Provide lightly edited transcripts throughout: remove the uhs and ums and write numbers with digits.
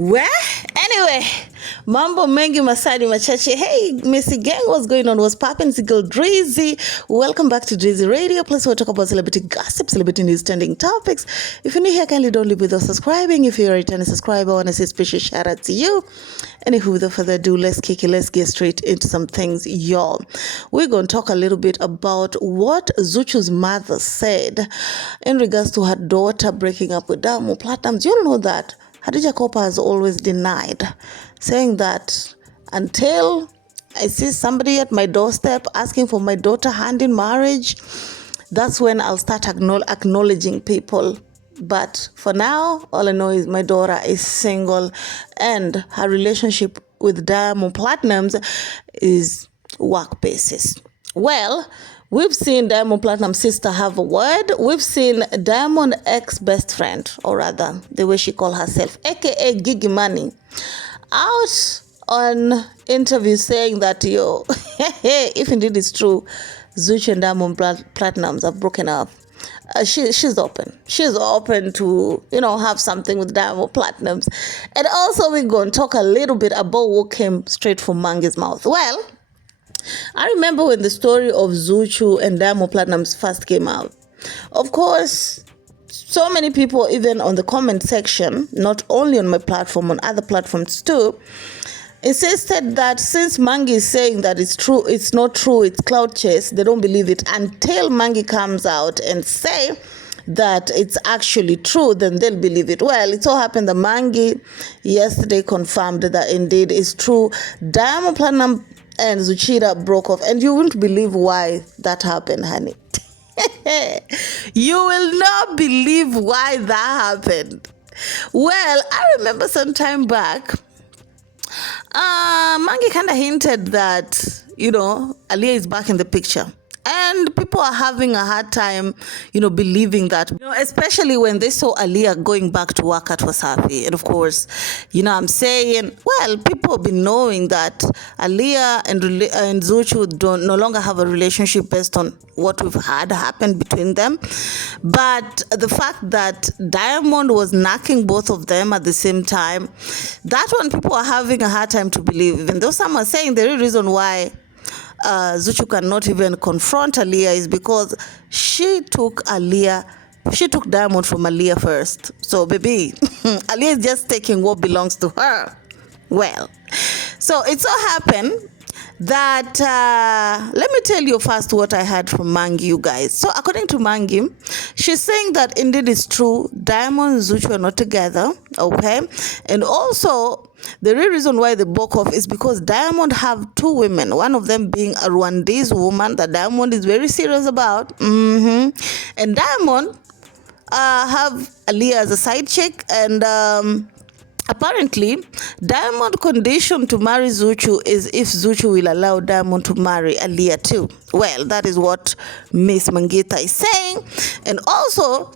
Well, anyway, mambo mengi masadi machache. Hey, Missy Gang, what's going on? What's poppin'? It's girl Drizzy. Welcome back to Drizzy Radio. Plus, we'll talk about celebrity gossip, celebrity news, trending topics. If you're new here, kindly don't leave without subscribing. If you're a returning subscriber, I want to say a special shout out to you. Anywho, without further ado, let's kick it. Let's get straight into some things, y'all. We're going to talk a little bit about what Zuchu's mother said in regards to her daughter breaking up with Diamond Platnumz. You don't know that Khadija Kopa has always denied, saying that until I see somebody at my doorstep asking for my daughter hand in marriage, that's when I'll start acknowledging people. But for now, all I know is my daughter is single and her relationship with Diamond Platnumz is work basis. Well, we've seen Diamond Platnumz's sister have a word. We've seen Diamond's ex-best friend, or rather, the way she called herself, aka Gigi Money, out on interview saying that, if indeed it's true, Zuchu and Diamond Platnumz have broken up. She's open. She's open to, have something with Diamond Platnumz. And also we're going to talk a little bit about what came straight from Mangi's mouth. Well, I remember when the story of Zuchu and Diamond Platnumz first came out. Of course, so many people, even on the comment section, not only on my platform, on other platforms too, insisted that since Mangi is saying that it's true, it's not true, it's cloud chase, they don't believe it until Mangi comes out and say that it's actually true, then they'll believe it. Well, it so happened that Mangi yesterday confirmed that indeed it's true. Diamond Platnumz and Zuchira broke off, and you won't believe why that happened, honey. You will not believe why that happened. Well, I remember some time back, Mangi kind of hinted that, Aliya is back in the picture. And people are having a hard time, believing that, especially when they saw Aliya going back to work at Wasafi. And of course, I'm saying, well, people have been knowing that Aliya and Zuchu no longer have a relationship based on what we've had happen between them. But the fact that Diamond was knocking both of them at the same time, that one people are having a hard time to believe. Even though some are saying the real reason why Zuchu cannot even confront Aliya is because she took Diamond from Aliya first. So, baby, Aliya is just taking what belongs to her. Well, so it so happened that, let me tell you first what I heard from Mangi, you guys. So, according to Mangi, she's saying that indeed it's true, Diamond and Zuchu are not together, okay? And also, the real reason why they broke off is because Diamond have two women, one of them being a Rwandese woman that Diamond is very serious about. And Diamond have Aliya as a side chick, and apparently, Diamond condition to marry Zuchu is if Zuchu will allow Diamond to marry Aliya too. Well, that is what Miss Mangita is saying. And also,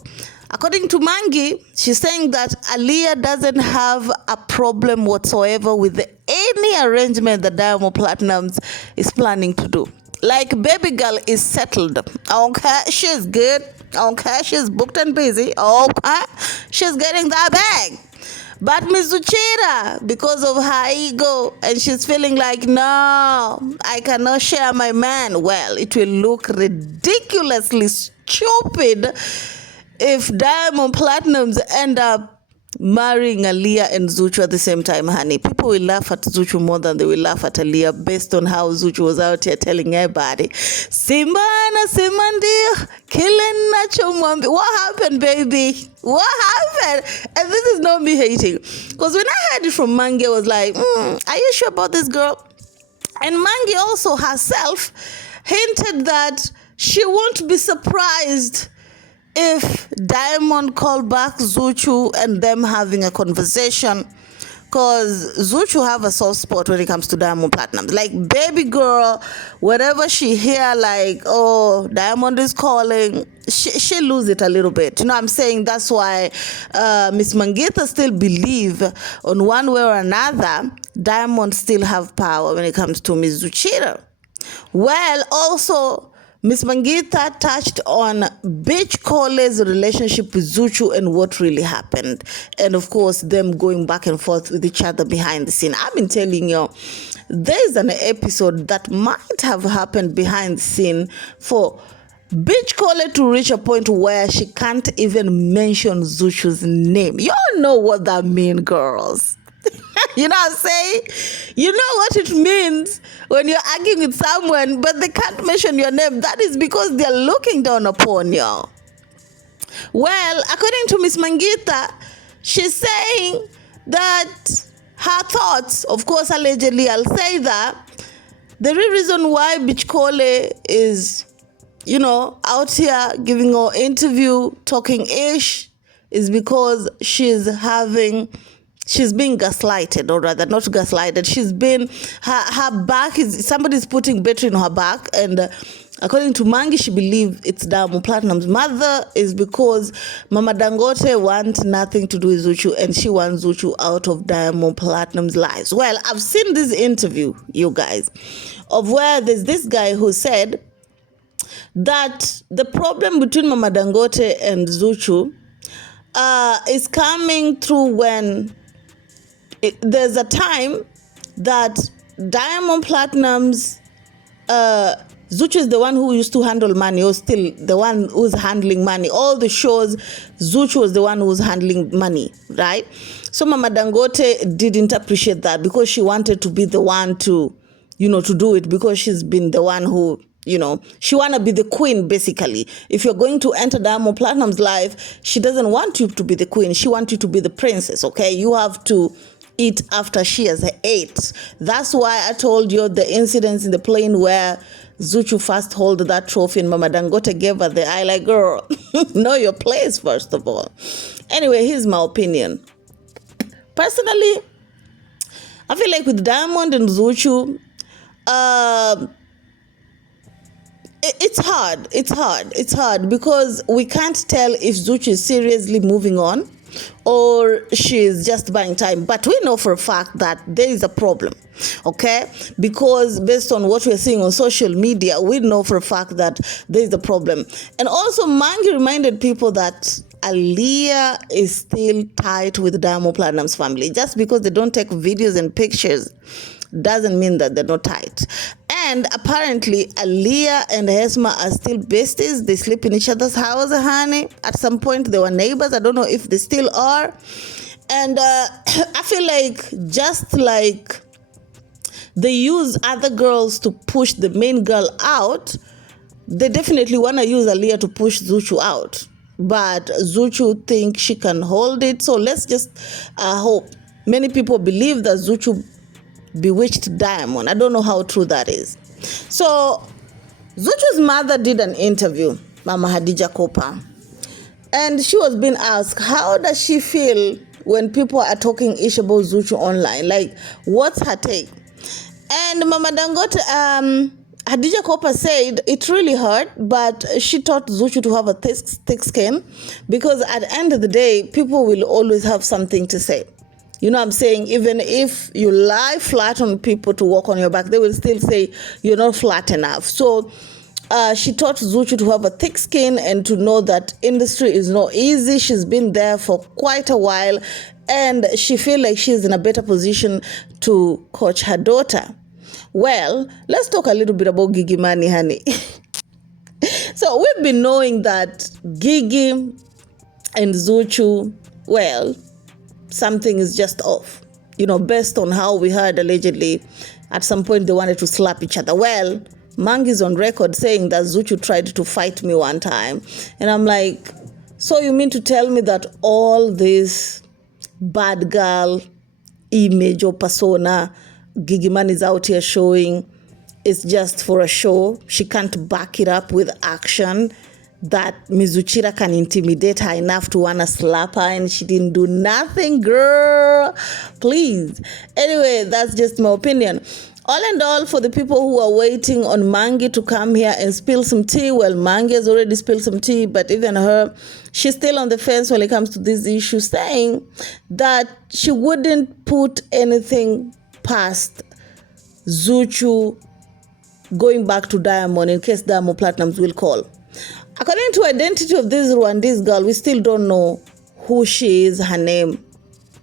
according to Mangi, she's saying that Aliya doesn't have a problem whatsoever with any arrangement that Diamond Platnumz is planning to do. Like, baby girl is settled. Okay, she's good. Okay, she's booked and busy. Okay, she's getting that bag. But Miss Zuchira, because of her ego, and she's feeling like, no, I cannot share my man. Well, it will look ridiculously stupid if Diamond Platnumz end up marrying Aliya and Zuchu at the same time, honey. People will laugh at Zuchu more than they will laugh at Aliya based on how Zuchu was out here telling everybody, Simba na Simandia, killing Nacho Mwambi. What happened, baby? What happened? And this is not me hating. Because when I heard it from Mangi, I was like, are you sure about this girl? And Mangi also herself hinted that she won't be surprised if Diamond called back Zuchu and them having a conversation, because Zuchu have a soft spot when it comes to Diamond Platnumz. Like, baby girl, whatever she hear, like, oh, Diamond is calling, she lose it a little bit. I'm saying? That's why Miss Mangita still believe on one way or another, Diamond still have power when it comes to Miss Zuchira. Well, also, Miss Mangita touched on Beach Cole's relationship with Zuchu and what really happened. And of course, them going back and forth with each other behind the scene. I've been telling you, there's an episode that might have happened behind the scene for Beach Cole to reach a point where she can't even mention Zuchu's name. You all know what that means, girls. You know what I'm saying? You know what it means when you're arguing with someone, but they can't mention your name. That is because they're looking down upon you. Well, according to Miss Mangita, she's saying that her thoughts, of course, allegedly, I'll say that, the real reason why Beach Cole is, out here giving her interview, talking ish, is because she's being gaslighted, or rather not gaslighted. She's been, her back is, somebody's putting battery in her back, and according to Mangi, she believes it's Diamond Platinum's mother, is because Mama Dangote wants nothing to do with Zuchu, and she wants Zuchu out of Diamond Platinum's lives. Well, I've seen this interview, you guys, of where there's this guy who said that the problem between Mama Dangote and Zuchu is coming through when there's a time that Diamond Platinum's Zuchu is the one who used to handle money, or still the one who's handling money. All the shows, Zuchu was the one who was handling money, right? So Mama Dangote didn't appreciate that because she wanted to be the one to, to do it, because she's been the one who, she want to be the queen, basically. If you're going to enter Diamond Platinum's life, she doesn't want you to be the queen. She wants you to be the princess, okay? You have to eat after she has ate. That's why I told you the incidents in the plane where Zuchu first held that trophy and Mama Dangote gave her the eye, like, girl, know your place, first of all. Anyway, here's my opinion. Personally, I feel like with Diamond and Zuchu, it's hard because we can't tell if Zuchu is seriously moving on or she's just buying time. But we know for a fact that there is a problem, okay? Because based on what we're seeing on social media, we know for a fact that there is a problem. And also, Mangi reminded people that Aliya is still tight with Diamond Platinum's family. Just because they don't take videos and pictures doesn't mean that they're not tight. And apparently, Aliya and Hesma are still besties. They sleep in each other's house, honey. At some point, they were neighbors. I don't know if they still are. And I feel like just like they use other girls to push the main girl out, they definitely want to use Aliya to push Zuchu out. But Zuchu thinks she can hold it. So let's just hope. Many people believe that Zuchu bewitched Diamond. I don't know how true that is. So Zuchu's mother did an interview, Mama Hadija Kopa, and she was being asked, how does she feel when people are talking ish about Zuchu online? Like, what's her take? And Mama Dangote, Hadija Kopa said it really hurt, but she taught Zuchu to have a thick skin, because at the end of the day, people will always have something to say. You know what I'm saying? Even if you lie flat on people to walk on your back, they will still say you're not flat enough. So she taught Zuchu to have a thick skin and to know that industry is not easy. She's been there for quite a while, and she feels like she's in a better position to coach her daughter. Well, let's talk a little bit about Gigi Money, honey. So we've been knowing that Gigi and Zuchu, well, something is just off, based on how we heard allegedly at some point they wanted to slap each other. Well, Mangi's on record saying that Zuchu tried to fight me one time. And I'm like, so you mean to tell me that all this bad girl image or persona Gigi Money is out here showing is just for a show? She can't back it up with action, that Mizuchira can intimidate her enough to want to slap her, and she didn't do nothing, girl. Please. Anyway, that's just my opinion. All in all, for the people who are waiting on Mangi to come here and spill some tea, well, Mangi has already spilled some tea, but even her, she's still on the fence when it comes to this issue, saying that she wouldn't put anything past Zuchu going back to Diamond in case Diamond Platnumz will call. According to identity of this Rwandese girl, we still don't know who she is, her name.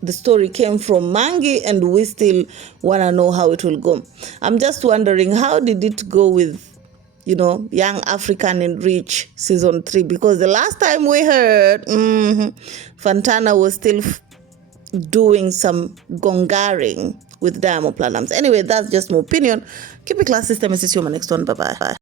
The story came from Mangi, and we still want to know how it will go. I'm just wondering, how did it go with, Young African and Rich season 3? Because the last time we heard, Fantana was still doing some gongaring with Diamond Platnumz. Anyway, that's just my opinion. Keep it class system and see you on my next one. Bye-bye.